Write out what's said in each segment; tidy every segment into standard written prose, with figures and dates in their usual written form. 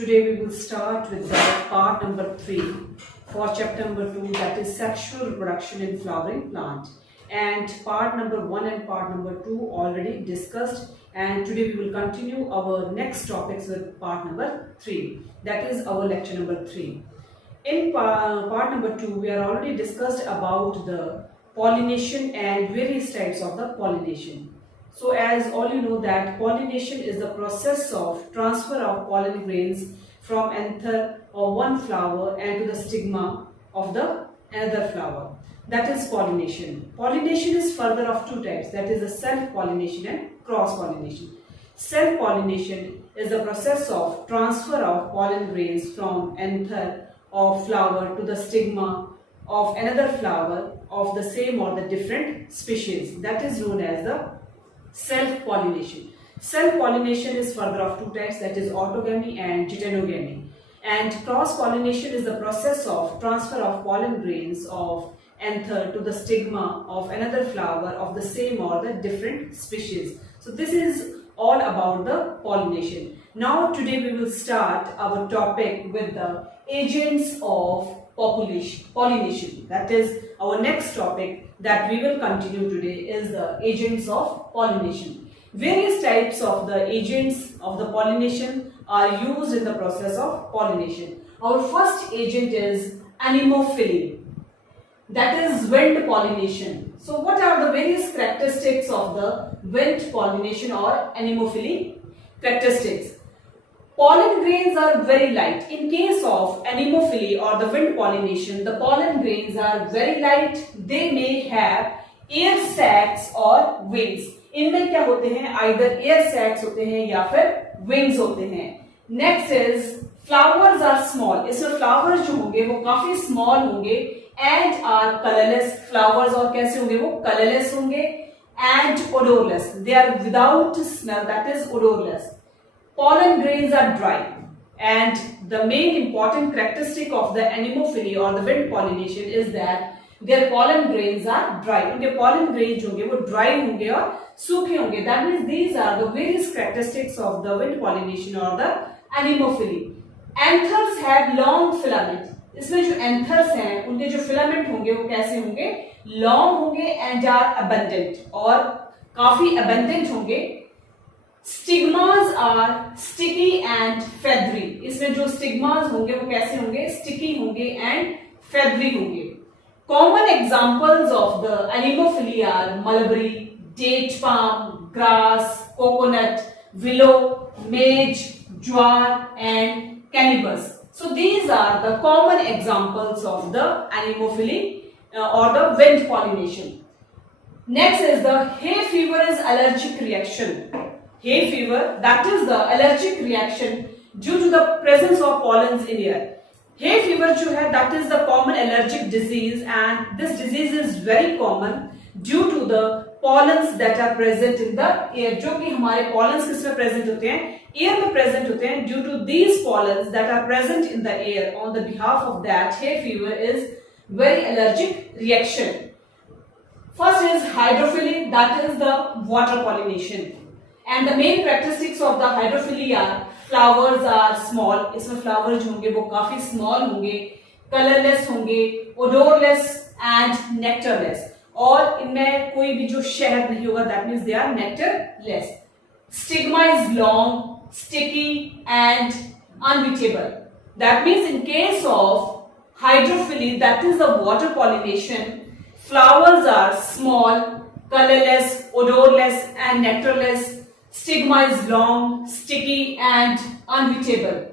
Today we will start with the part number 3 for chapter number 2, that is sexual reproduction in flowering plant. And part number 1 and part number 2 already discussed, and today we will continue our next topics with part number 3, that is our lecture number 3. In part number 2 we are already discussed about the pollination and various types of the pollination. So as all you know that pollination is the process of transfer of pollen grains from anther or one flower and to the stigma of the another flower. That is pollination. Pollination is further of two types, that is the self-pollination and cross-pollination. Self-pollination is the process of transfer of pollen grains from anther or flower to the stigma of another flower of the same or the different species. That is known as the self-pollination. Self-pollination is further of two types, that is autogamy and geitonogamy. And cross-pollination is the process of transfer of pollen grains of anther to the stigma of another flower of the same or the different species. So this is all about the pollination. Now today we will start our topic with the agents of pollination. That is our next topic that we will continue today is the agents of pollination. Various types of the agents of the pollination are used in the process of pollination. Our first agent is anemophily, that is wind pollination. So what are the various characteristics of the wind pollination or anemophily characteristics? Pollen grains are very light. In case of anemophily or the wind pollination, the pollen grains are very light. They may have air sacs or wings. इनमें क्या होते हैं? Either air sacs होते हैं या फिर wings होते हैं. Next is flowers are small. इसमें flowers जो होंगे वो काफी small होंगे and are colorless. Flowers और कैसे होंगे? वो colorless होंगे and odorless. They are without smell, that is odorless. Pollen grains are dry, and the main important characteristic of the anemophily or the wind pollination is that their pollen grains are dry. उनके pollen grains होंगे वो dry होंगे और सूखे होंगे. That means these are the various characteristics of the wind pollination or the anemophily. Anthers have long filament. इसमें जो anthers हैं उनके जो filament होंगे वो कैसे होंगे? Long होंगे and are abundant और काफी abundant होंगे. Stigmas are sticky and feathery. इसमें जो stigmas होंगे वो कैसे होंगे? Sticky होंगे and feathery होंगे. Common examples of the anemophily are mulberry, date palm, grass, coconut, willow, maize, jowar, and cannabis. So these are the common examples of the anemophily or the wind pollination. Next is the hay fever is allergic reaction. Hay fever, that is the allergic reaction due to the presence of pollens in air. Hay fever जो है that is the common allergic disease, and this disease is very common due to the pollens that are present in the air. जो कि हमारे pollens किसमें present होते हैं? Air में present होते हैं. Due to these pollens that are present in the air, on the behalf of that, hay fever is very allergic reaction. First is hydrophily, that is the water pollination. And the main characteristics of the hydrophily are flowers are small. इसमें flowers होंगे वो काफी small होंगे, colorless होंगे, odorless and nectarless. और इनमें कोई भी जो शहद नहीं होगा, that means they are nectarless. Stigma is long, sticky and unbeatable. That means in case of hydrophily, that is the water pollination, flowers are small, colorless, odorless and nectarless. Stigma is long, sticky and unbeatable.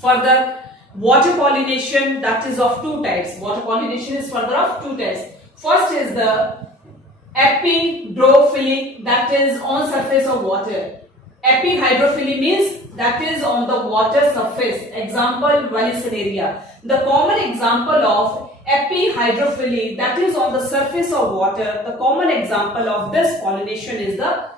Further, water pollination, that is of two types. Water pollination is further of two types. First is the epihydrophily, that is on surface of water. Epihydrophily means that is on the water surface. Example, Vallisneria. The common example of epihydrophily, that is on the surface of water, the common example of this pollination is the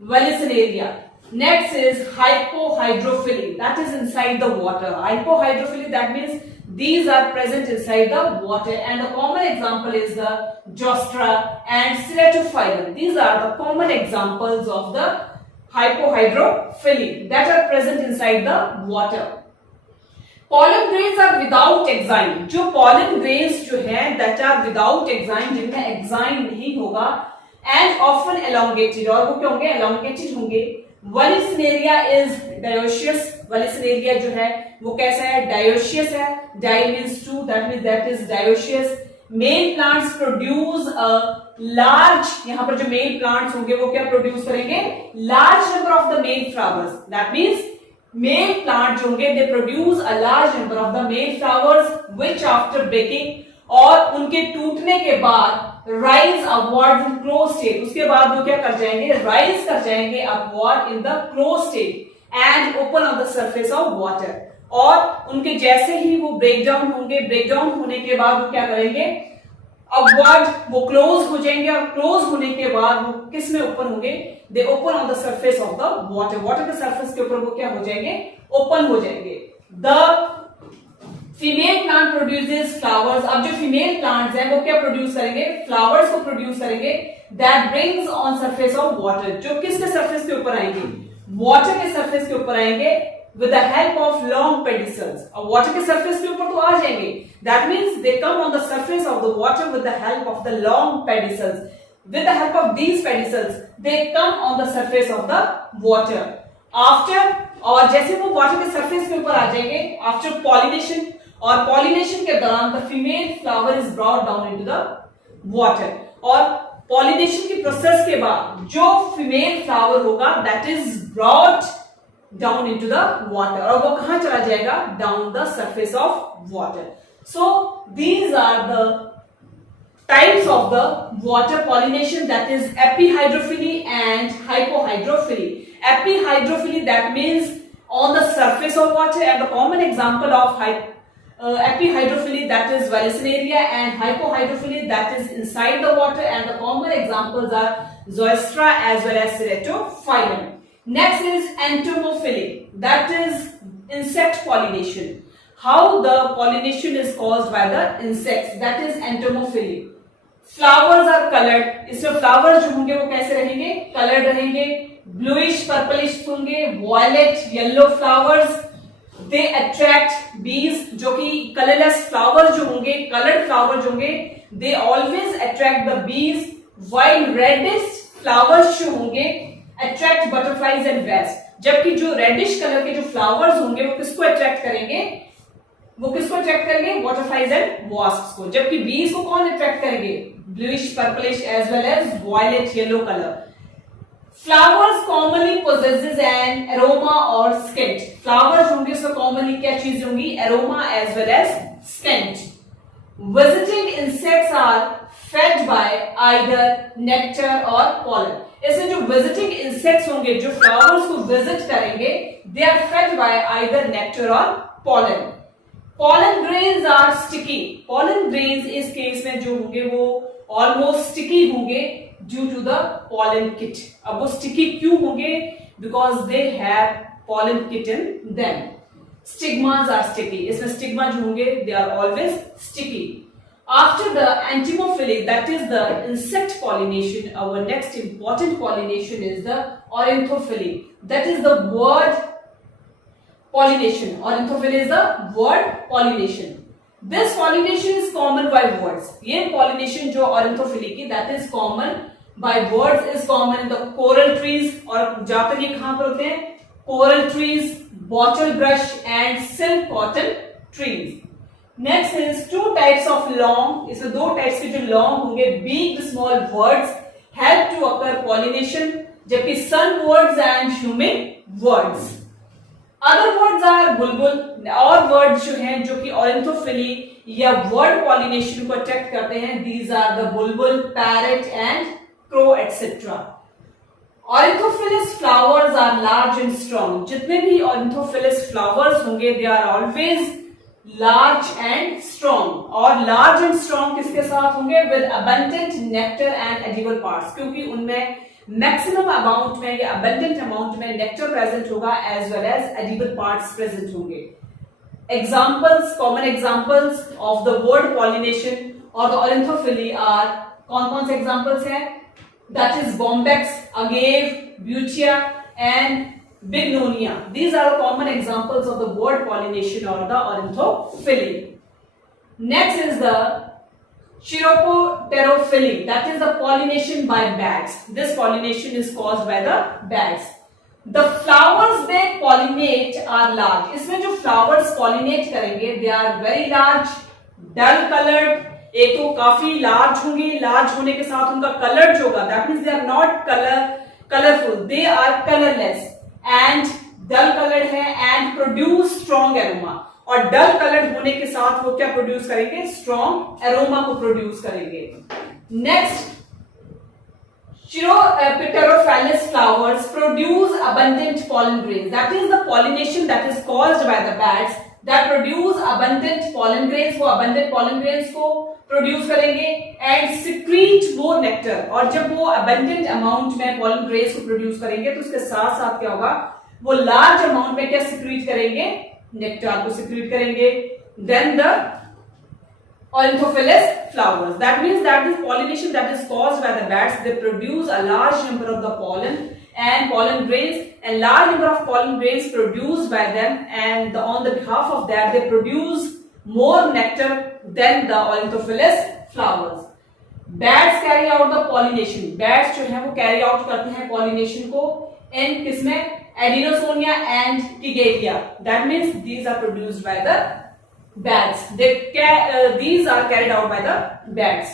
Vallisneria. Next is hypohydrophily, that is inside the water. Hypohydrophily, that means these are present inside the water, and the common example is the Jostra and Ceratophyllum. These are the common examples of the hypohydrophily that are present inside the water. pollen grains are without exine. जो pollen grains जो हैं that are without exine, जिनमें exine नहीं होगा, and often elongated, और वो क्या होंगे? elongated होंगे. Vallisneria is dioecious. Vallisneria जो है वो कैसा है? dioecious है. Di means two, that means that is dioecious. Male plants produce a large, यहाँ पर जो male plants होंगे वो क्या produce करेंगे? large number of the male flowers. That means male plant जो होंगे they produce a large number of the male flowers which after breaking, और उनके टूटने के बाद rise upward in closed state, उसके बाद वो क्या कर जाएंगे? rise कर जाएंगे upward in the closed state and open on the surface of water, और उनके जैसे ही वो ब्रेक डाउन होंगे, ब्रेक डाउन होने के बाद वो क्या करेंगे? अपवर्ड वो क्लोज हो जाएंगे, और क्लोज होने के बाद वो किस में ओपन होंगे? दे open on the surface of the water. Water के सरफेस के ऊपर वो क्या हो जाएंगे? ओपन हो जाएंगे. The female plant produces flowers. अब जो फीमेल प्लांट्स हैं वो क्या प्रोड्यूस करेंगे? फ्लावर्स को प्रोड्यूस करेंगे. That brings on surface of water. जो किसके सरफेस के ऊपर आएंगे? वाटर के सरफेस के ऊपर आएंगे with the help of long pedicels. अब वाटर के सरफेस के ऊपर तो आ जाएंगे. That means they come on the surface of the water with the help of the long pedicels. With the help of these pedicels, they come on the surface of the water. After, और जैसे वो water के surface के ऊपर आ जाएंगे, after pollination, और pollination के दौरान the female flower is brought down into the water. और pollination की प्रोसेस के बाद जो female flower होगा that is brought down into the water, और वो कहां चला जाएगा? down the surface of water. So these are the types of the water pollination, that is epihydrophily and hypohydrophily. Epihydrophily, that means on the surface of water, and the common example of epihydrophily, that is Vallisneria, and hypohydrophily, that is inside the water, and the common examples are Zoestra as well as Ceratophyllum. Next is entomophily, that is insect pollination. How the pollination is caused by the insects, that is entomophily. Flowers are colored. इसमें flowers जो होंगे वो कैसे रहेंगे? colored रहेंगे. bluish purplish होंगे. violet yellow flowers. They attract bees. जो कि colorless flowers जो होंगे, colored flowers जो होंगे, they always attract the bees. While reddish flowers जो होंगे attract butterflies and wasps. जबकि जो रेडिश कलर के जो फ्लावर्स होंगे वो किसको अट्रैक्ट करेंगे? वो किसको अट्रैक्ट करेंगे? बटरफ्लाइज एंड वास्प्स को. जबकि बीज को कौन अट्रैक्ट करेंगे? Bluish purplish as well as violet yellow colour. Flowers commonly possesses an aroma और स्केंट. फ्लावर्स होंगे उसमें कॉमनली क्या चीज होंगी? Aroma as well as scent. Visiting insects are fed by either nectar or pollen. इसमें जो visiting insects होंगे जो फ्लावर्स को विजिट करेंगे, they are fed by either nectar or pollen. Pollen grains are sticky. Pollen grains इस case में जो होंगे वो ऑलमोस्ट स्टिकी होंगे due to the pollen kit. अब वो स्टिकी क्यों होंगे? Because they have pollen kit in them. Stigmas are sticky. इसमें स्टिग्मा जो होंगे they are always sticky. After the entomophily, that is the insect pollination, our next important pollination is the ornithophily. That is the word pollination. Ornithophily is the word pollination. This pollination is common by words. ये pollination जो ornithophily की, that is common by words, is common in the coral trees. और जाकर ये कहाँ पर होते हैं? Coral trees, bottle brush and silk cotton trees. Next is two types of long. इसमें दो टाइप्स के जो लॉन्ग होंगे, big small birds help to occur pollination, जबकि sun birds and human birds. Other birds are बुलबुल. और words जो हैं जो कि ऑर्निथोफिली या वर्ड पॉलिनेशन को अट्रैक्ट करते हैं, दीज आर द बुलबुल, parrot and crow etcetera. Ornithophilous flowers are large and strong. जितने भी ऑर्निथोफिलस फ्लावर्स होंगे they are always large and strong. और लार्ज एंड स्ट्रॉन्ग किसके साथ होंगे? With abundant nectar and edible parts, क्योंकि उनमें मैक्सिमम अमाउंट में या अबंडेंट अमाउंट में नेक्टर प्रेजेंट होगा as well as edible parts present होंगे. Examples, common examples of the word pollination और द ऑर्निथोफिली आर, कौन कौन से एग्जाम्पल्स हैं? That is Bombyx, agave, Butea and Bignonia. These are common examples of the word pollination or the ornithophily. Next is the chiropterophily, that is the pollination by bats. This pollination is caused by the bats. The flowers they pollinate are large. इसमें जो flowers pollinate करेंगे they are very large, dull colored. एक तो काफी large होंगे, large होने के साथ उनका color जो होगा that means they are not colorful, they are colorless and dull colored है and produce strong aroma. और डल कलर्ड होने के साथ वो क्या प्रोड्यूस करेंगे, स्ट्रॉन्ग एरोमा को प्रोड्यूस करेंगे. Next, Chiropterophallus flowers produce abundant pollen grains. That is the pollination that is caused by the bats that produce abundant pollen grains. वो abundant pollen grains को प्रोड्यूस करेंगे and secrete more nectar. और जब वो abundant amount में pollen grains को produce करेंगे तो उसके साथ साथ क्या होगा, वो large amount में क्या secrete करेंगे, नेक्टार को सिक्रीट करेंगे. Then the ornithophallus flowers, that means that this pollination that is caused by the bats, they produce a large number of the pollen and pollen grains, and large number of pollen grains produced by them, and on the behalf of that they produce more nectar than the ornithophallus flowers. Bats carry out the pollination. Bats जो है वो carry out करते हैं pollination को in किसमें, Adenosonia and Tigeria. That means these are produced by the bats. These are carried out by the bats.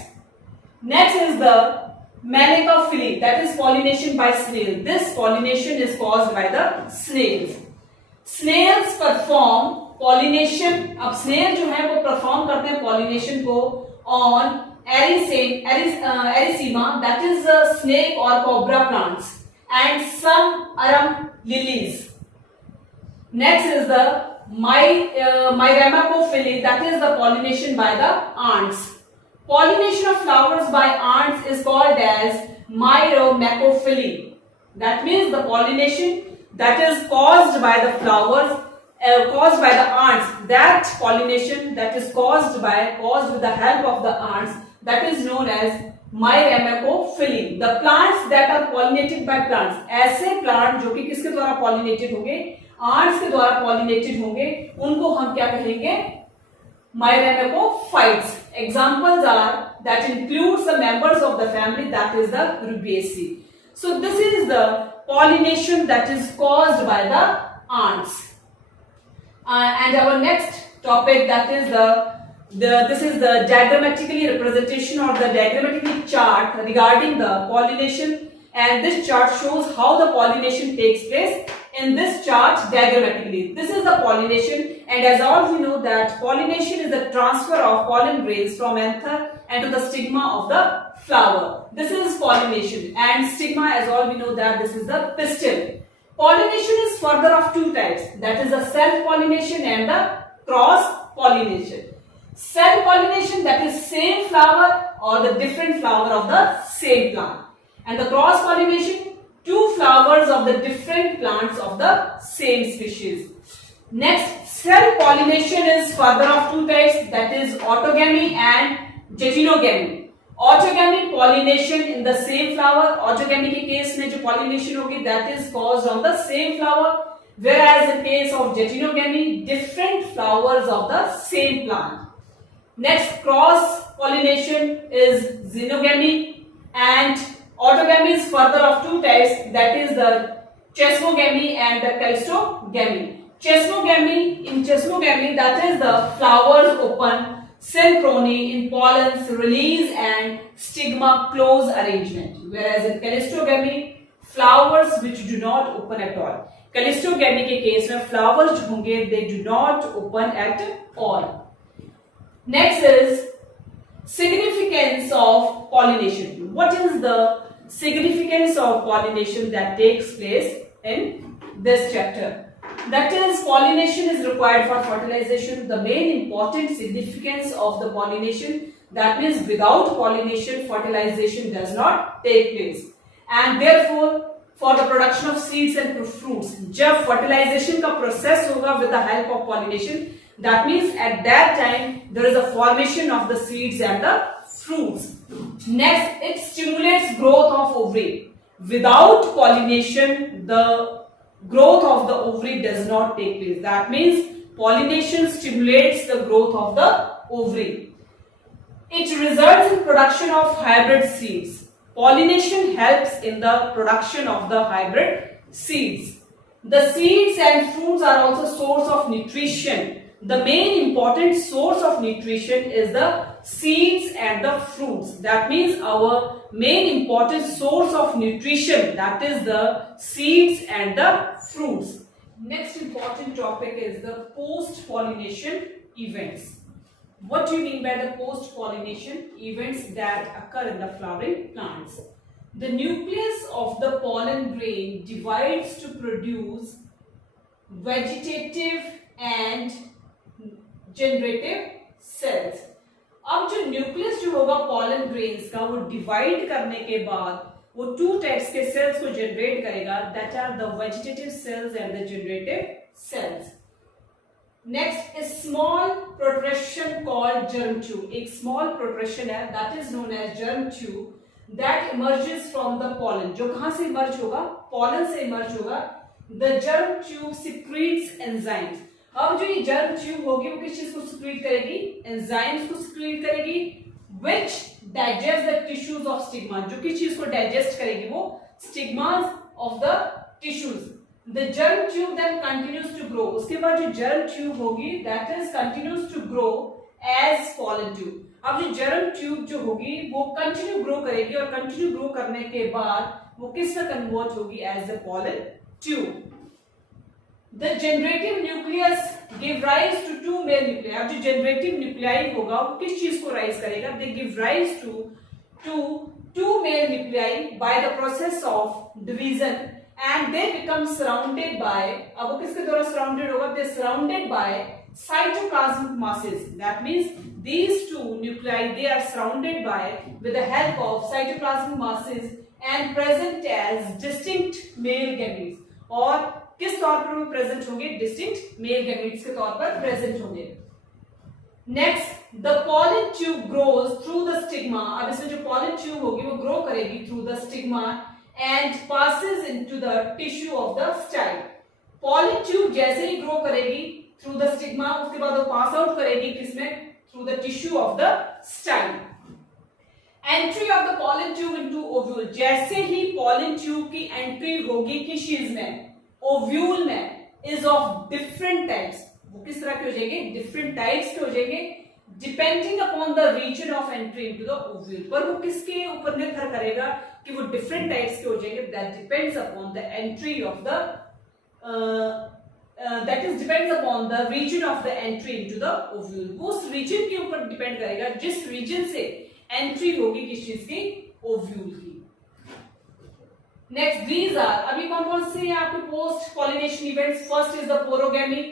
Next is the Manicophily, that is pollination by snails. This pollination is caused by the snails. Snails perform pollination. अब snail जो है वो perform करते हैं pollination को on Erythema, that is the snake or cobra plants, and some arum lilies. Next is the Myrmecophily, that is the pollination by the ants. Pollination of flowers by ants is called as Myrmecophily. That means the pollination that is caused by the flowers, caused by the ants. That pollination that is caused with the help of the ants, that is known as Myrmecophily. The plants that are pollinated by plants, ऐसे plant जो कि किसके द्वारा pollinated होंगे, ants के द्वारा pollinated होंगे, उनको हम क्या कहेंगे, Myrmecophytes. Examples are that includes the members of the family, that is the Rubiaceae. So this is the pollination that is caused by the ants. And our next topic, that is this is the diagrammatically representation or the diagrammatically chart regarding the pollination, and this chart shows how the pollination takes place. In this chart diagrammatically, this is the pollination, and as all we know that pollination is the transfer of pollen grains from anther and to the stigma of the flower. This is pollination, and stigma, as all we know that this is the pistil. Pollination is further of two types, that is the self-pollination and the cross-pollination. Self-pollination, that is same flower or the different flower of the same plant, and the cross-pollination, two flowers of the different plants of the same species. Next, self-pollination is further of two types, that is autogamy and jejunogamy. Autogamy pollination in the same flower. Autogamy के case में जो pollination होगी that is caused on the same flower, whereas in case of jejunogamy different flowers of the same plant. Next, cross pollination is xenogamy, and autogamy is further of two types, that is the chesmogamy and the calistogamy. In chesmogamy, that is the flowers open synchrony in pollens release and stigma close arrangement, whereas in calistogamy flowers which do not open at all. Calistogamy के case में flowers जो होंगे they do not open at all. Next is significance of pollination. What is the significance of pollination that takes place in this chapter? That is, pollination is required for fertilization. The main important significance of the pollination, that means without pollination fertilization does not take place, and therefore for the production of seeds and fruits, जब fertilization का process होगा with the help of pollination, that means at that time there is a formation of the seeds and the fruits. Next, it stimulates growth of ovary. Without pollination, the growth of the ovary does not take place. That means pollination stimulates the growth of the ovary. It results in production of hybrid seeds. Pollination helps in the production of the hybrid seeds. The seeds and fruits are also source of nutrition. The main important source of nutrition is the seeds and the fruits. That means our main important source of nutrition, that is the seeds and the fruits. Next important topic is the post-pollination events. What do you mean by the post-pollination events that occur in the flowering plants? The nucleus of the pollen grain divides to produce vegetative and generative cells. अब जो nucleus जो होगा pollen grains का वो divide करने के बाद वो टू टाइप्स के सेल्स को जनरेट करेगा, that are the vegetative cells and the generative cells. Next is small protrusion called germ tube. एक स्मॉल प्रोट्रेशन है that is known as germ tube that emerges from the pollen. जो कहां से emerge होगा? Pollen से emerge होगा. The germ tube secretes enzymes. अब जो ये जर्म ट्यूब होगी वो किस चीज को सिक्रीट करेगी? एंजाइम्स को सिक्रीट करेगी which digest the tissues of stigma. जो किस चीज को डाइजेस्ट करेगी? वो stigmas of the tissues. The germ tube then continues to grow. उसके बाद जो जर्म ट्यूब होगी that is continues to grow as pollen tube. अब जो जर्म ट्यूब जो होगी वो कंटिन्यू ग्रो करेगी और कंटिन्यू ग्रो करने के बाद वो किस में कन्वर्ट होगी? As the pollen tube. The generative nucleus give rise to two male nuclei. अब जो generative nuclei होगा वो किस चीज को राइज करेगा? They give rise to two male nuclei by the process of division and they become surrounded by. अब वो किसके द्वारा surrounded होगा? They surrounded by cytoplasmic masses. That means these two nuclei they are surrounded by with the help of cytoplasmic masses and present as distinct male gametes. और किस तौर पर वो प्रेजेंट होंगे? डिस्टिंक्ट मेल गैमेट्स के तौर पर प्रेजेंट होंगे. Next the pollen tube grows through the stigma. अब इसमें जो पॉलन ट्यूब होगी वो ग्रो करेगी through the stigma and passes into the tissue of the style. Pollen tube जैसे ही ग्रो करेगी थ्रू द स्टिग्मा उसके बाद वो पास आउट करेगी किसमें? Through the tissue of the style. Entry of the pollen tube into ovule. जैसे ही pollen tube की entry होगी किस चीज में? ओव्यूल में, इज ऑफ डिफरेंट टाइप्स. वो किस तरह के हो जाएंगे? डिफरेंट टाइप्स के हो जाएंगे depending upon the region of entry into the ovule. पर वो किसके ऊपर निर्भर करेगा कि वो डिफरेंट टाइप्स के हो जाएंगे? That depends upon the entry of the that is depends upon the region of the entry into the ovule. वो उस रीजन के ऊपर डिपेंड करेगा जिस रीजन से एंट्री होगी किस चीज की? ओव्यूल की. Next these are. अभी कौन कौन से हैं आपके post pollination events? First is the porogamy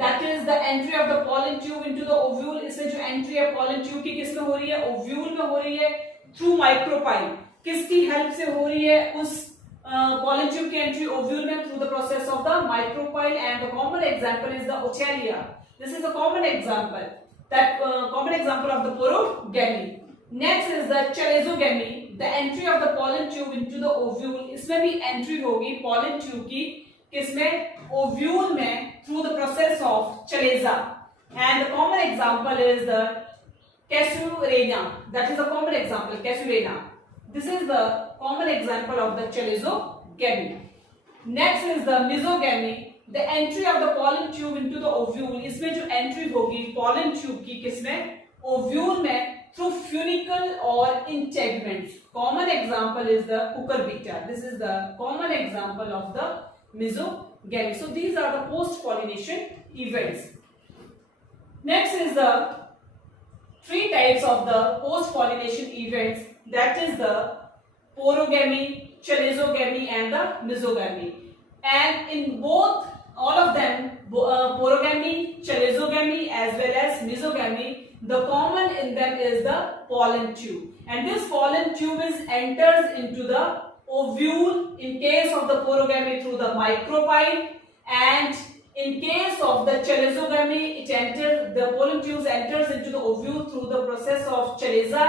that is the entry of the pollen tube into the ovule. इसमें जो एंट्री है पॉलन ट्यूब की किस में हो रही है? ओव्यूल में हो रही है थ्रू माइक्रोपाइल. किसकी हेल्प से हो रही है उस पॉलन ट्यूब की एंट्री ओव्यूल में? Through the process of the micropyle. And the common example is the ochelia. This is the common example that common example of the porogamy. Next is the chalazogamy. The entry of the pollen tube into the ovule. इसमें भी entry होगी pollen tube की किसमें? ovule में through the process of chaleza. And the common example is the casuarina. That is a common example, casuarina. This is the common example of the chalezogamy. Next is the mesogamy. The entry of the pollen tube into the ovule. इसमें जो entry होगी pollen tube की किसमें? ovule में through funicle or integuments. Common example is the cucurbita. This is the common example of the mesogamy. So these are the post-pollination events. Next is the three types of the post-pollination events. That is the porogamy, chalezogamy, and the mesogamy. And in both, all of them, porogamy, chalezogamy, as well as mesogamy, the common in them is the pollen tube, and this pollen tube is enters into the ovule in case of the porogamy through the micropyle, and in case of the chalezogamy the pollen tube enters into the ovule through the process of chaleza,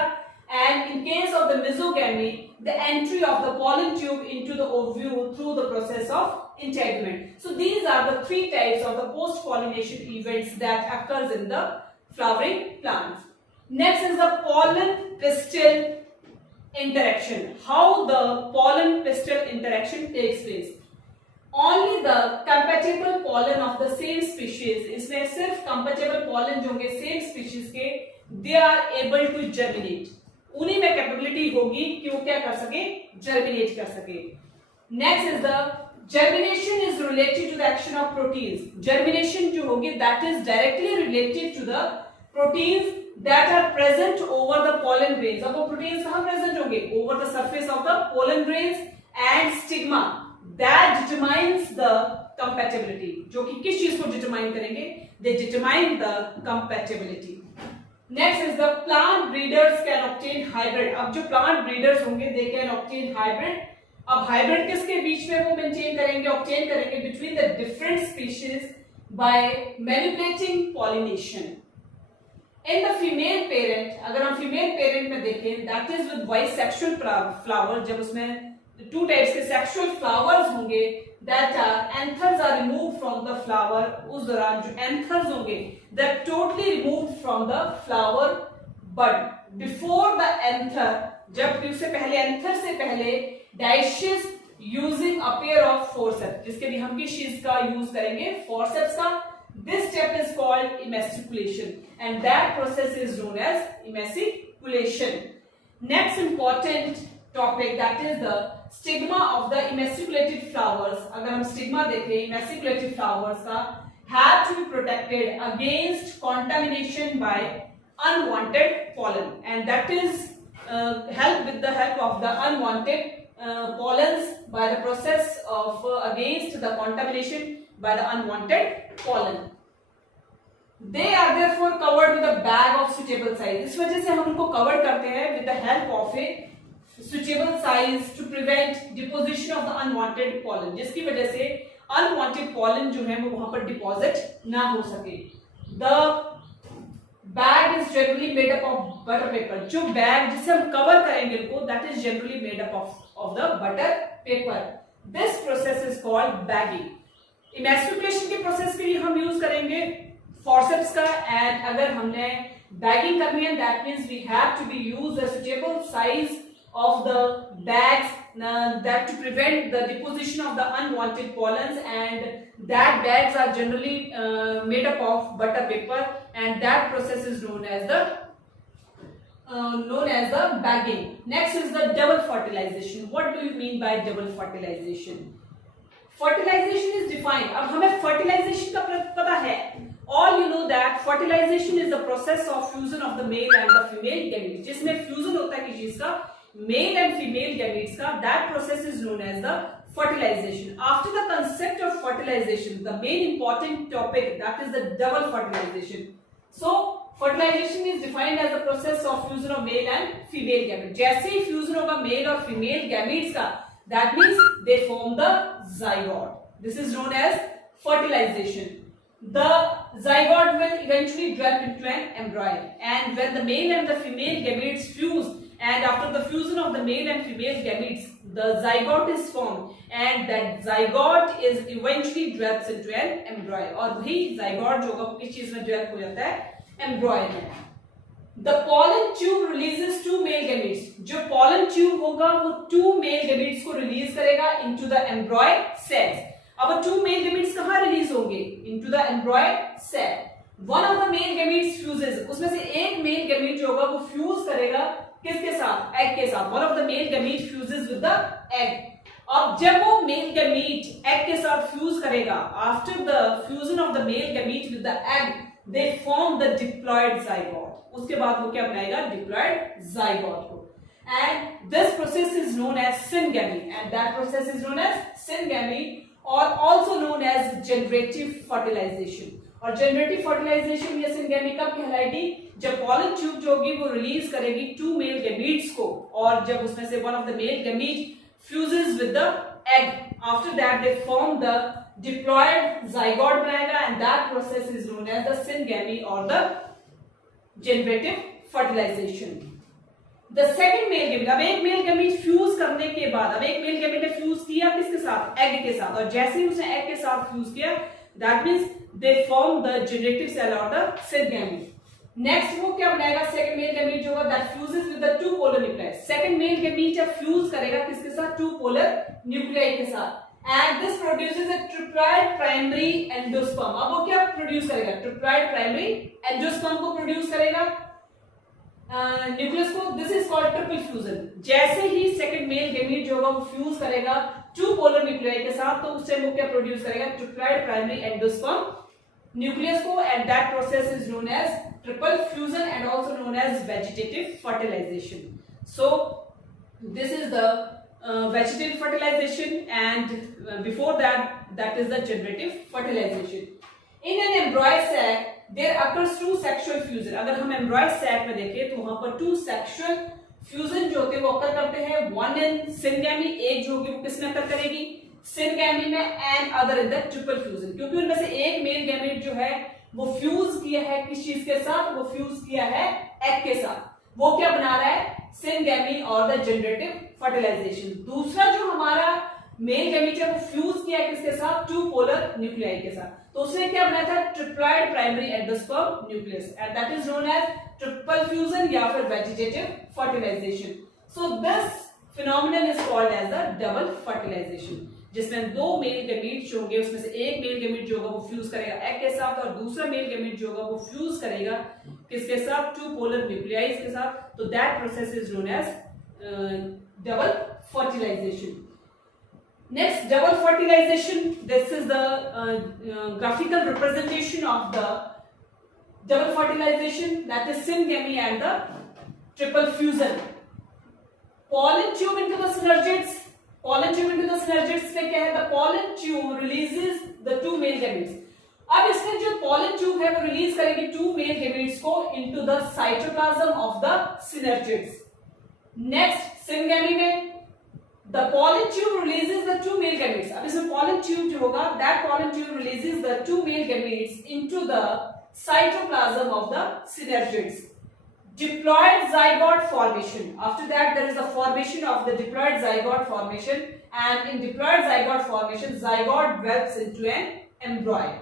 and in case of the mesogamy the entry of the pollen tube into the ovule through the process of integument. So these are the three types of the post-pollination events that occurs in the flowering plants. Next is the pollen-pistil interaction. How the pollen-pistil interaction takes place. Only the compatible pollen of the same species, इसमें सिर्फ compatible pollen जो होंगे same species के, they are able to germinate. उन्हीं में capability होगी कि वो क्या कर सके, germinate कर सके. Next is the germination is related to the action of proteins. Germination जो होगी that is directly related to the proteins that are present over the pollen grains. अब वो proteins कहाँ present होंगे? Over the surface of the pollen grains and stigma. That determines the compatibility. जो कि किस चीज को determine करेंगे? They determine the compatibility. Next is the plant breeders can obtain hybrid. अब जो plant breeders होंगे they can obtain hybrid. अब hybrid किसके बीच में वो maintain करेंगे, obtain करेंगे between the different species by manipulating pollination. In the female parent, अगर हम female parent में देखें, that is with bisexual flower, जब उसमें two types के sexual flowers होंगे, that anthers are removed from the flower. उस दौरान जो anthers होंगे, that totally removed from the flower bud. Before the anther, जब उससे पहले anther से पहले dioecious using a pair of forceps, जिसके लिए हम किस चीज का use करेंगे, forceps का. This step is called emasculation, and that process is known as emasculation. Next important topic, that is the stigma of the emasculated flowers. अगर हम stigma देखें emasculated flowers का, have to be protected against contamination by unwanted pollen, and that is with the help of the unwanted pollens by the process of against the contamination by the unwanted pollen. They are therefore covered with a bag of suitable size. इस वजह से हम उनको cover करते हैं with the help of a suitable size to prevent deposition of the unwanted pollen, जिसकी वजह से unwanted pollen जो है वो वहां पर deposit ना हो सके. The bag is generally made up of butter paper. जो bag जिसे हम cover करेंगे उनको, that is generally made up of the butter paper. This process is called bagging. Emasculation के प्रोसेस के लिए हम यूज करेंगे forceps का, and अगर हमने bagging करनी है, that means we have to be use a suitable size of the bags that to prevent the deposition of the unwanted pollens, and that bags are generally made up of butter paper, and that process is known as the bagging. Next is the double fertilization. What do you mean by double fertilization? Fertilization is defined. अब हमें fertilization का पता है. All you know that fertilization is the process of fusion of the male and the female gametes. जिसमें fusion होता है किसी चीज का, male and female gametes का, that process is known as the fertilization. After the concept of fertilization, the main important topic, that is the double fertilization. So fertilization is defined as the process of fusion of male and female gametes. जैसे ही fusion होगा male और female gametes का, that means they form the zygote. This is known as fertilization. The zygote will eventually develop into an embryo, and when the male and the female gametes fuse, and after the fusion of the male and female gametes, the zygote is formed, and that zygote is eventually develops into an embryo. और वही zygote जो होगा किस चीज में develop हो जाता है, embryo में. The pollen tube releases two male gametes. जो pollen tube होगा वो two male gametes को release करेगा into the embryo cells. अब two male gametes कहाँ release होंगे? Into the embryo cell. One of the male gametes fuses. उसमें से एक male gamete जो होगा वो fuse करेगा किसके साथ? Egg के साथ. One of the male gamete fuses with the egg. अब जब वो male gamete egg के साथ fuse करेगा, after the fusion of the male gamete with the egg, they form the diploid zygote. उसके बाद वो क्या बनाएगा? Diploid zygote को. And this process is known as syngamy, and that process is known as syngamy, or also known as generative fertilization. और generative fertilization या syngamy कब कहलाएगी? जब pollen tube जो होगी वो release करेगी two male gametes को, और जब उसमें से one of the male gamete fuses with the egg, after that they form the diploid zygote बनाएगा, and that process is known as the syngamy or the generative fertilization. The second male gamete, अब एक male gamete fuse करने के बाद, अब एक male gamete ने fuse किया किसके साथ, एग के साथ, और जैसे ही उसने एग के साथ फ्यूज किया that means they form the generative cell of the seed gamete. Next वो क्या बनाएगा, सेकंड मेल गैमीट जो होगा that fuses with the two polar nuclei. Second male gamete जब फ्यूज करेगा किसके साथ, टू पोलर न्यूक्लियाई के साथ, and this produces a triploid primary endosperm। अब वो क्या प्रोड्यूस करेगा, triploid primary endosperm को प्रोड्यूस करेगा न्यूक्लियस को। This is called triple fusion. जैसे ही सेकंड मेल गैमीट जो होगा वो फ्यूज करेगा टू पोलर न्यूक्लियाई के साथ, तो उससे वो क्या प्रोड्यूस करेगा, ट्रिप्लॉइड प्राइमरी एंडोस्पर्म न्यूक्लियस को, and that process is known as triple fusion and also known as vegetative fertilization. So this is the vegetative fertilization, and before that is the generative fertilization. In an embryo sac there occurs two sexual fusion। अगर हम embryo sac में देखें तो वहां पर two sexual fusion जो होते हैं वो occur करते हैं, one in syngamy, एक जो होगी वो किसमें occur करेगी, syngamy में, and other in the triple fusion, क्योंकि उनमें से एक मेल गैमेट जो है वो फ्यूज किया है किस चीज के साथ, वो फ्यूज किया है एग के साथ, वो क्या बना रहा है, सिंगैमी और द जनरेटिव फर्टिलाइजेशन। दूसरा जो हमारा मेल गैमीट है वो फ्यूज किया है किसके साथ, टू पोलर न्यूक्लियाई के साथ, तो उसने क्या बनाया था, triploid primary endosperm nucleus, and that is known as triple fusion या फिर vegetative fertilization. So this phenomenon is called as the double fertilization, जिसमें दो मेल गैमीट होंगे, उसमें से एक मेल गैमीट जो होगा वो फ्यूज करेगा एग के साथ, और दूसरा मेल गैमीट जो होगा वो फ्यूज करेगा किसके साथ, टू पोलर न्यूक्लियाई के साथ, तो that process is known as double fertilization. Next, double fertilization. This is the graphical representation of the double fertilization, that is syngamy and the triple fusion. Pollen tube into the synergids. Pollen tube into the synergids में क्या है? The pollen tube releases the two male gametes. अब इसमें जो pollen tube है वो release करेगी two male gametes को into the cytoplasm of the synergids. Next, syngamy में the pollen tube releases the two male gametes. अब इसमें pollen tube जो होगा, that pollen tube releases the two male gametes into the cytoplasm of the synergids. Diploid zygote formation. After that, there is the formation of the diploid zygote formation, and in diploid zygote formation, zygote develops into an embryo.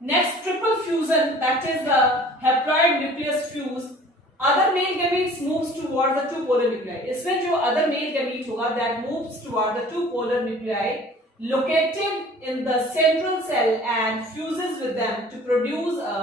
Next, triple fusion, that is the haploid nucleus fuse. Other male gametes moves toward the two polar nuclei. इसमें जो other male gamete होगा that moves toward the two polar nuclei located in the central cell and fuses with them to produce a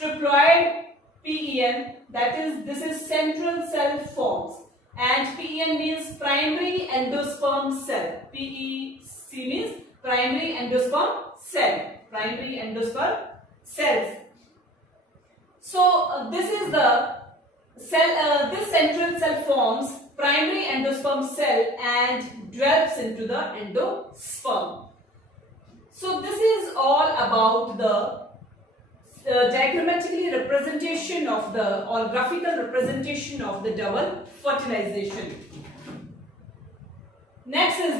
triploid PEN. That is, this is central cell forms, and PEN means primary endosperm cell. PEC means primary endosperm cell. Primary endosperm cells. So this is the cell, this central cell forms primary endosperm cell and develops into the endosperm. So this is all about the diagrammatically representation of the, or graphical representation of the double fertilization. Next is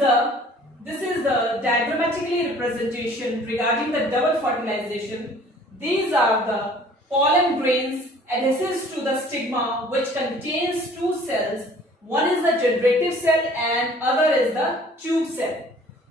this is the diagrammatically representation regarding the double fertilization. These are the pollen grains adhesives to the stigma, which contains two cells. One is the generative cell and other is the tube cell.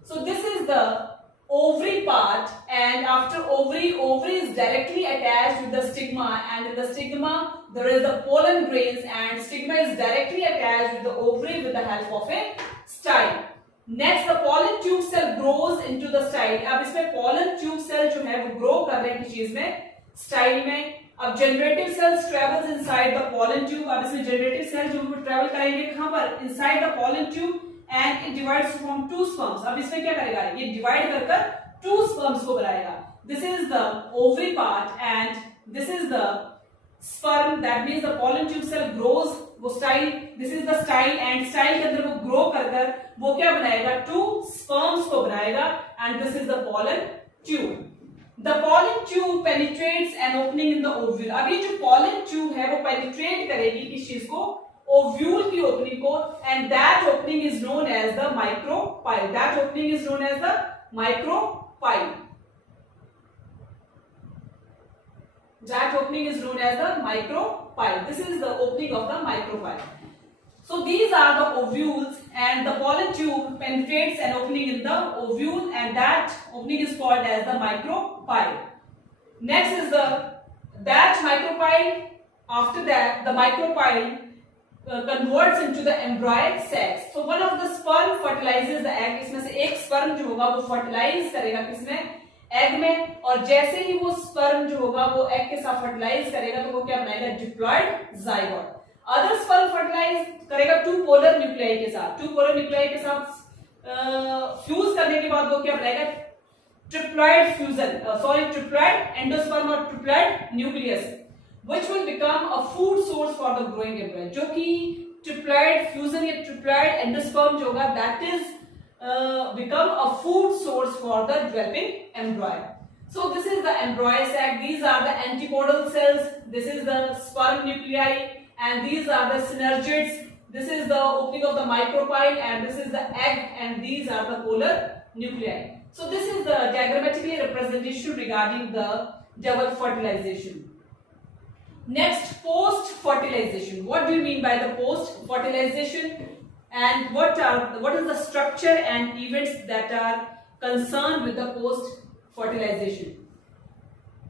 So this is the ovary part, and after ovary is directly attached with the stigma, and in the stigma there is the pollen grains, and stigma is directly attached with the ovary with the help of a style. Next, the pollen tube cell grows into the style. अब इसमें pollen tube cell जो है वो grow कर रहे हैं किस चीज में, style में। अब generative cells travels inside the pollen tube. अब इसमें generative cells जो travel करेंगे कहाँ पर, inside the pollen tube, and it divides from two sperms. अब इसमें क्या करेगा, ये divide कर two sperms को बनाएगा. This is the ovary part and this is the sperm. That means the pollen tube cell grows, वो style, this is the style, and style के अंदर वो grow कर वो क्या बनाएगा, two sperms को बनाएगा, and this is the pollen tube. The pollen tube penetrates an opening in the ovule. अब ये जो pollen tube है वो penetrate करेगी किस चीज को, ovule की opening को, and that opening is known as the micropyle. That opening is known as the micropyle. That opening is known as the micropyle. This is the opening of the micropyle. So these are the ovules, and the pollen tube penetrates an opening in the ovule, and that opening is called as the micropyle. Next is that micropyle. After that, the micropyle converts into the embryonic sacs. So one of the sperm fertilizes the egg. इसमें से एक sperm जो होगा वो fertilize करेगा किसमें, egg में, और जैसे ही वो sperm जो होगा वो egg के साथ fertilize करेगा तो वो क्या बनाएगा, diploid zygote. Other sperm fertilize करेगा टू पोलर न्यूक्लियाई के साथ, टू पोलर न्यूक्लियाई के साथ फ्यूज करने के बाद वो क्या बनाएगा, ट्रिप्लॉइड फ्यूजन, ट्रिप्लॉइड एंडोस्पर्म और triploid nucleus, which will become a food source for the growing एम्ब्रॉय. जो कि ट्रिप्लॉइड फ्यूजन या ट्रिप्लॉइड एंडोस्पर्म जो होगा that is become a food source for the developing एम्ब्रॉय. So this is the embryo sac. These are the antipodal cells. This is the sperm nuclei. And these are the synergids. This is the opening of the micropyle, and this is the egg, and these are the polar nuclei. So this is the diagrammatically representation regarding the double fertilization. Next, post fertilization. What do you mean by the post fertilization, and what is the structure and events that are concerned with the post fertilization?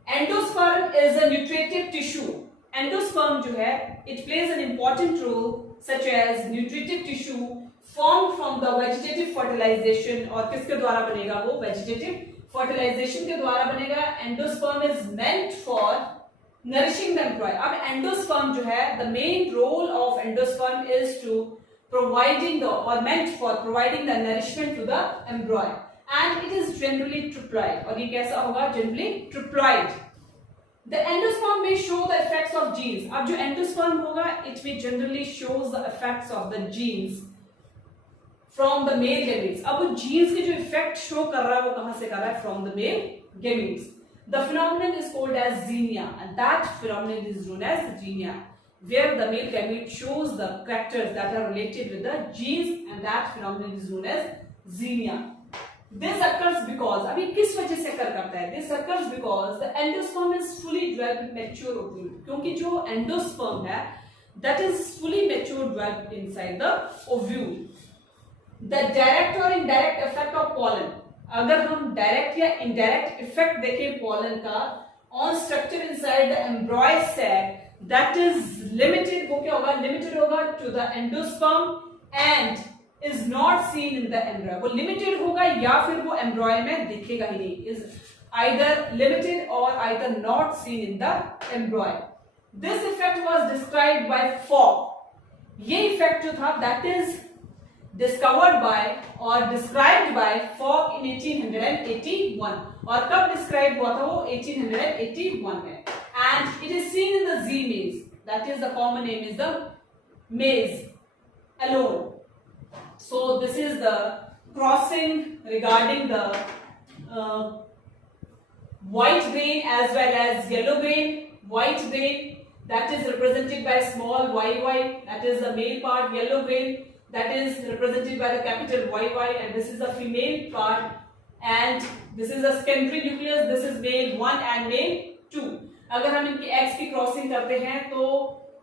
Endosperm is a nutritive tissue. Endosperm जो है it plays an important role such as nutritive tissue formed from the vegetative fertilization. और किसके द्वारा बनेगा, वो vegetative fertilization के द्वारा बनेगा. Endosperm is meant for nourishing the embryo. अब एंडोस्पर्म जो है, the main role of endosperm is to providing the or meant for providing the nourishment to the embryo, and it is generally triploid. और ये कैसा होगा, generally triploid. The endosperm may show the effects of genes. अब जो endosperm होगा, it may generally shows the effects of the genes from the male gametes. अब वो genes के जो effect show कर रहा है वो कहाँ से कर रहा है, from the male gametes. The phenomenon is called as xenia, and that phenomenon is known as xenia, where the male gamete shows the characters that are related with the genes, and that phenomenon is known as xenia. This occurs because, अभी किस वजह से occur करता है? This occurs because the endosperm is fully developed mature ovule. क्योंकि जो endosperm है, that is fully mature developed inside the ovule. The direct or indirect effect of pollen. अगर हम direct या indirect effect देखें pollen का on structure inside the embryonic sac, that is limited. वो क्या होगा? Limited होगा to the endosperm and is not seen in the embryo. वो limited होगा या फिर वो embryo में दिखेगा ही नहीं. Is either limited or either not seen in the embryo. This effect was described by Fogg. ये effect जो था that is discovered by or described by Fogg in 1881. और कब described हुआ था वो 1881 में. And it is seen in the Z maize. That is the common name is the maize alone. So this is the crossing regarding the white grain as well as yellow grain. White grain that is represented by small yy, that is the male part. Yellow grain that is represented by the capital YY, and this is the female part. And this is the secondary nucleus. This is male 1 and male 2. अगर हम इनकी X की crossing करते हैं तो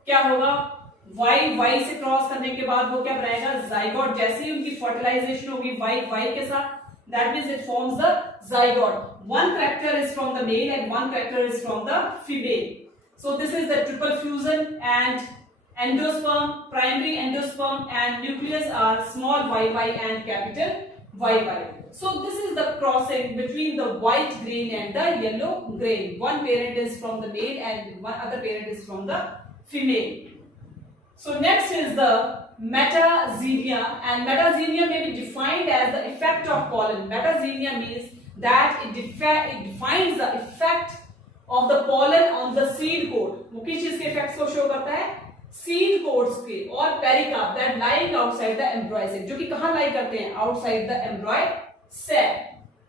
क्या होगा, Y से क्रॉस करने के बाद वो क्या बनाएगा, जाइगोट. जैसे ही उनकी फर्टिलाइजेशन होगी Y के साथ, that means it forms the zygote. One character is from the male and one character is from the female. So this is the triple fusion, and endosperm, primary endosperm and nucleus are small yy and capital YY. So this is the crossing between the white grain and the yellow grain. One parent is from the male and one other parent is from the female. So next is the metaxenia, and metaxenia may be defined as the effect of pollen. Metaxenia means that it defines the effect of the pollen on the seed coat. वो किस चीज के effects को show करता है? Seed coats के और pericarp that lying outside the embryo sac, जो कि कहाँ lie करते हैं? Outside the embryo sac.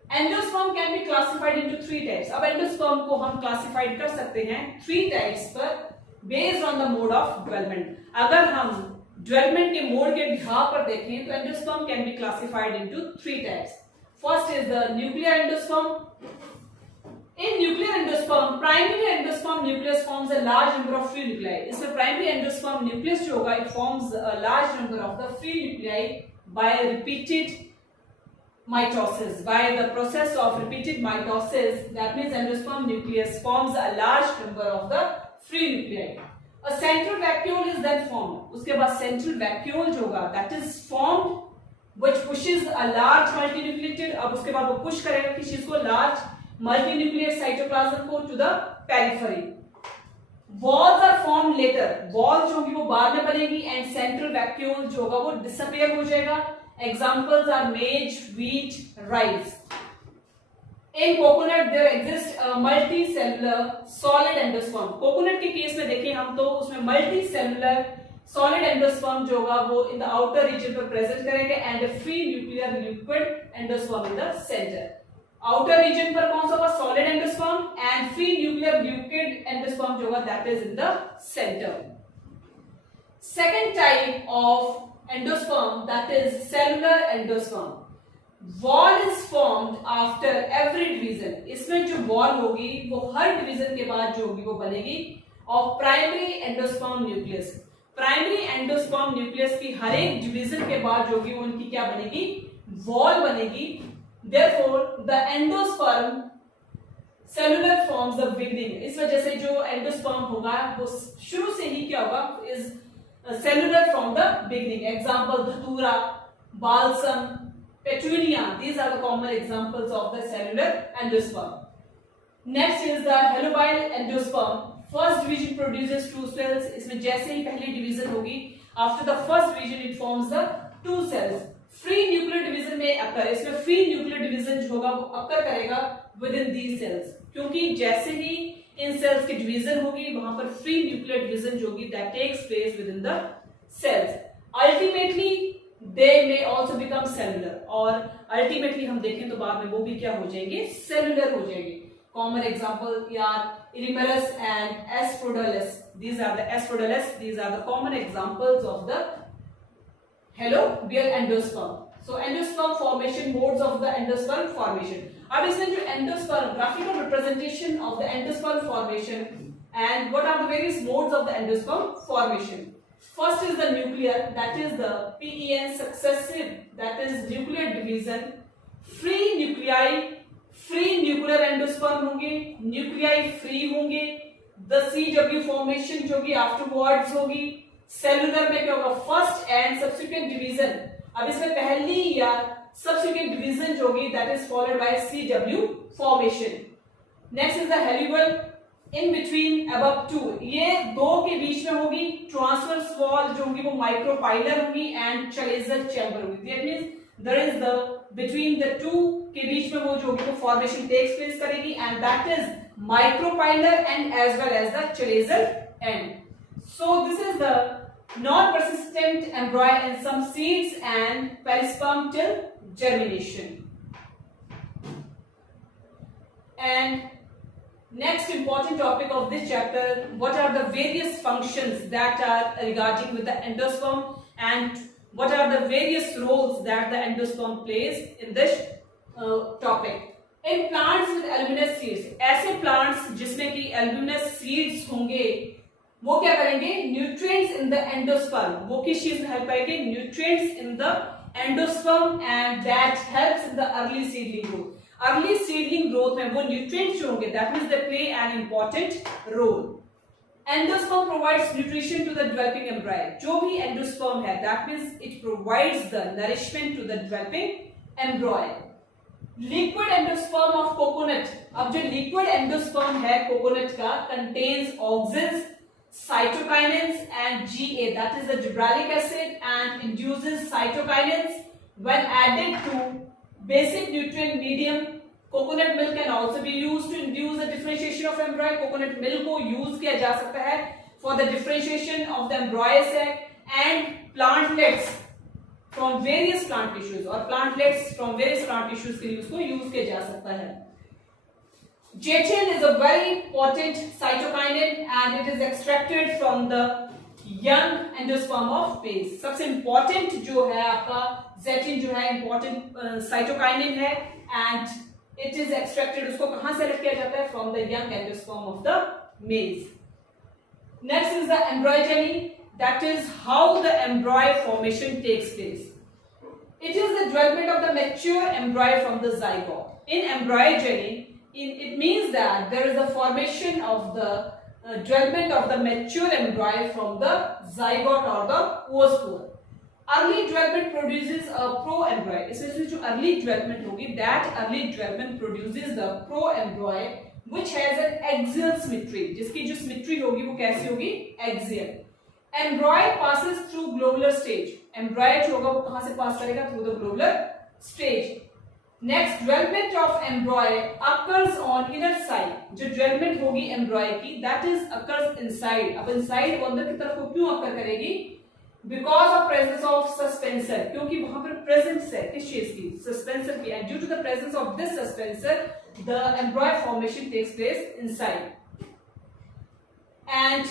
Endosperm can be classified into 3 types. अब endosperm को हम classified कर सकते हैं 3 types पर based on the mode of development. अगर हम development के mode के आधार पर देखें तो endosperm can be classified into 3 types. First is the nuclear endosperm. In nuclear endosperm, primary endosperm nucleus forms a large number of free nuclei. इसमें primary endosperm nucleus जो होगा, it forms a large number of the free nuclei by repeated mitosis. By the process of repeated mitosis, that means endosperm nucleus forms a large number of the free nuclei. A central vacuole is then formed. उसके बाद central vacuole जो होगा, that is formed, which pushes a large multinucleated. अब उसके बाद वो push करेगा किस चीज को, large multinucleate cytoplasm को to the periphery. Walls are formed later. Walls जो होगी वो बाद में बनेगी and central vacuole जो होगा वो disappear हो जाएगा. Examples are maize, wheat, rice. In coconut there exists a multicellular solid endosperm. Coconut के केस में देखें हम तो उसमें multicellular solid endosperm जो होगा वो in the outer region पर present करेंगे and a free nuclear liquid endosperm in the center. Outer region पर कौन सा होगा, solid endosperm and free nuclear liquid endosperm जो होगा that is in the center. Second type of endosperm, that is cellular endosperm. Wall is formed after every division. इसमें जो wall होगी वो हर division के बाद जो होगी वो बनेगी of primary endosperm nucleus. Primary endosperm nucleus की हर एक division के बाद जो होगी वो उनकी क्या बनेगी, wall बनेगी. Therefore, the endosperm cellular forms the beginning. इस वजह से जो endosperm होगा वो शुरू से ही क्या होगा, is cellular from the beginning. Example dhatura, balsam, petunia. These are the common examples of the cellular endosperm. Next is the halobile endosperm. First division produces two cells. इसमें जैसे ही पहली division होगी, after the first division it forms the two cells. Free nuclear division में अकर, इसमें free nuclear division जो होगा वो अकर करेगा विद इन दीज सेल्स, क्योंकि जैसे ही इन सेल्स की डिवीजन होगी वहां पर फ्री न्यूक्लियर डिवीजन जो होगी that takes place within the cells. Ultimately they may also become cellular, और अल्टीमेटली हम देखें तो बाद में वो भी क्या हो जाएंगे, सेलुलर हो जाएंगे. कॉमन एग्जांपल यार इरिमेलस and एस्ट्रोडलस. These are the asphodelus. These are the common examples of the halobale endosperm. So endosperm formation, modes of the endosperm formation. अब इसमें जो endosperm, graphical representation of the endosperm formation and what are the various modes of the endosperm formation. First is the nuclear, that is the PEN successive, that is nuclear division. Free nuclei, free nuclear endosperm होंगे, nuclei free होंगे. The CW formation जो भी afterwards होगी. Cellular में क्या होगा, first and subsequent division. अब इसमें पहली या सब्सिक्वेंट डिवीजन जो होगी that is followed by CW formation. Next is the helobial in between above two. ये दो के बीच में होगी. ट्रांसवर्स वॉल जो होगी वो माइक्रोपाइलर होगी एंड चलेजर चैम्बर होगी. That means there is the between the two के बीच में वो जो होगी वो फॉर्मेशन टेक्स प्लेस करेगी and that is micropylar and as well as the chalazal end. So this is the non-persistent embryo in some seeds and perisperm till germination. And next important topic of this chapter, what are the various functions that are regarding with the endosperm and what are the various roles that the endosperm plays in this topic. In plants with albuminous seeds, ऐसे plants जिसमें कि albuminous seeds होंगे वो क्या करेंगे, nutrients in the endosperm. वो किस चीज में हेल्प करेंगे, nutrients in the endosperm and that helps in the early seedling growth. Early seedling growth में वो न्यूट्रिएंट्स जो होंगे that means they play an important role. Endosperm provides nutrition to the developing embryo. जो भी endosperm है that means it provides the nourishment to the developing embryo. Liquid endosperm of coconut. अब जो liquid endosperm है coconut का contains auxins, cytokinins and GA, that is the gibberellic acid, and induces cytokinins when added to basic nutrient medium. Coconut milk can also be used to induce the differentiation of embryo. Coconut milk को use किया जा सकता है for the differentiation of the embryo sac, and plantlets from various plant tissues और plantlets from various plant tissues के लिए उसको use किया जा सकता है. Jejin is a very important cytokinin and it is extracted from the young endosperm of maize. सबसे important जो है आपका जेटिन जो है important cytokinin है and it is extracted, उसको कहाँ select किया जाता है? From the young endosperm of the males. Next is the embryogeny, that is how the embryo formation takes place. It is the development of the mature embryo from the zygote. In embryogeny, it means that there is a formation of the development of the mature embryo from the zygote or the oospore. Early development produces a pro-embryo. इसमें से जो early development होगी, that early development produces the pro-embryo which has an axial symmetry. जिसकी जो symmetry होगी वो कैसी होगी? Axial. Embryo passes through globular stage. Embryo जो होगा वो कहाँ से pass करेगा? Through the globular stage. Next, development of embryo occurs on inner side. जो development होगी embryo की, that is occurs inside. अब inside वो अंदर की तरफ को क्यों occur करेगी? Because of presence of suspensor, क्योंकि वहां पर presence है किस चीज की? Suspensor की. And due to the presence of this suspensor, the embryo formation takes place inside. And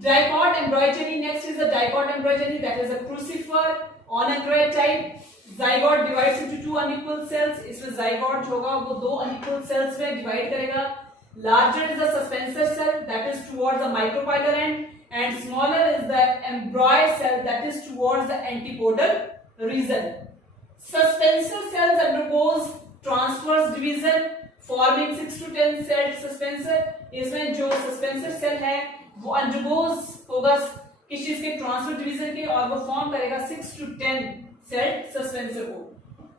diploid embryogeny, next is the diploid embryogeny, that is a crucifer aneuploid type. Zygote divides into two unequal cells. इसमें zygote होगा वो दो unequal cells में divide करेगा. Larger is the suspensor cell, that is towards the micropylar end, and smaller is the embryo cell, that is towards the antipodal region. Suspensor cells undergoes transverse division forming 6 to 10 cell suspensor. इसमें जो suspensor cell है वो undergoes होगा किस चीज के? Transfer division के, और वो फॉर्म करेगा 6 to 10 सेल सस्पेंसर को.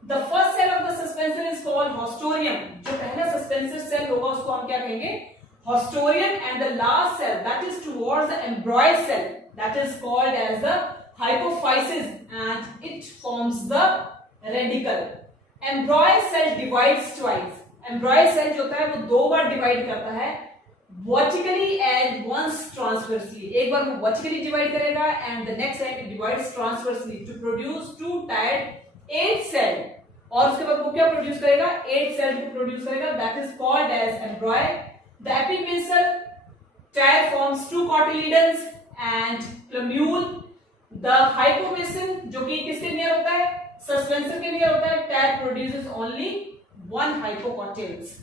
The first cell of the suspensor is called hostorium. जो पहला सस्पेंसर सेल होगा उसको हम क्या कहेंगे? Hostorium. And the last cell, that is towards the embryo cell, that is called as the hypophysis, and it forms the radicle. Embryo cell divides twice. Embryo cell जो होता है वो दो बार डिवाइड करता है, vertically and once transversely. एक बार वो vertically divide करेगा and the next time it divides transversely to produce two tied 8 cell. और उसके बाद वो क्या produce करेगा? 8 cell को produce करेगा, that is called as embryo. The epibasal tier forms two cotyledons and plumule. The hypobasal जो कि किसके नियर होता है? Suspensor के नियर होता है. Tier produces only one hypocotyls.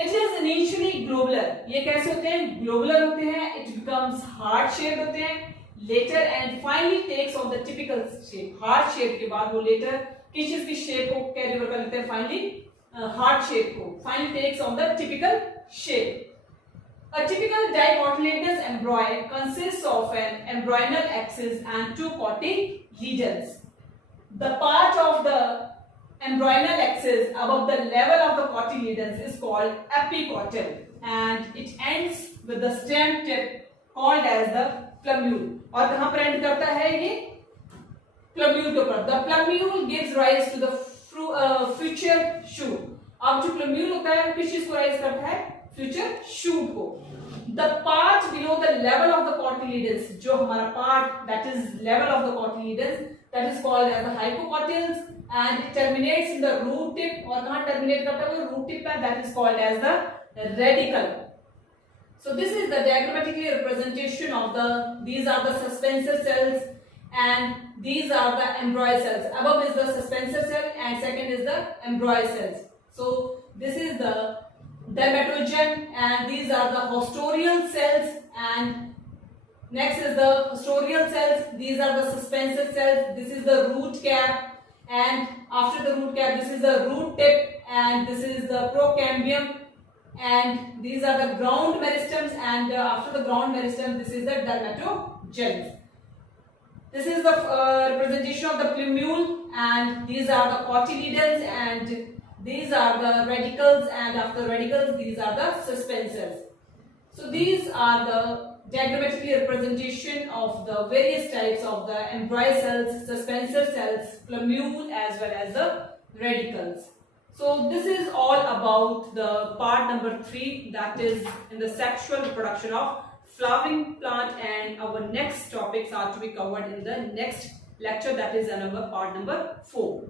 It is initially globular. ये कैसे होते हैं? Globular होते हैं. It becomes heart shaped होते हैं later and finally takes on the typical shape. Heart shape के बाद वो later किस चीज की shape को carry over कर लेते हैं? Finally heart shape को finally takes on the typical shape. A typical dicotyledonous embryo consists of an embryonal axis and two cotyledons. The part of the embryonal axis above the level of the cotyledons is called epicotyl, and it ends with the stem tip called as the plumule. और कहाँ पर end करता है ये? Plumule के ऊपर. The plumule gives rise to the future shoot. अब जो plumule होता है किस चीज को rise करता है? Future shoot को. The part below the level of the cotyledons, जो हमारा part that is level of the cotyledons, that is called as the hypocotyls, and it terminates in the root tip. और कहाँ terminate करता है वो? Root tip है, that is called as the radicle. So this is the diagrammatically representation of these are the suspensor cells and these are the embryo cells. Above is the suspensor cell and second is the embryo cells. So this is the dermatogen and these are the hostorial cells, and next is the hostorial cells. These are the suspensor cells. This is the root cap, and after the root cap this is the root tip, and this is the procambium, and these are the ground meristems, and after the ground meristem this is the dermatogens. This is the representation of the plumule, and these are the cotyledons, and these are the radicals, and after radicals these are the suspensors. So these are the diagrammatically representation of the various types of the embryo cells, suspensor cells, plumule as well as the radicals. So this is all about the part number 3, that is in the sexual reproduction of flowering plant, and our next topics are to be covered in the next lecture, that is part number 4.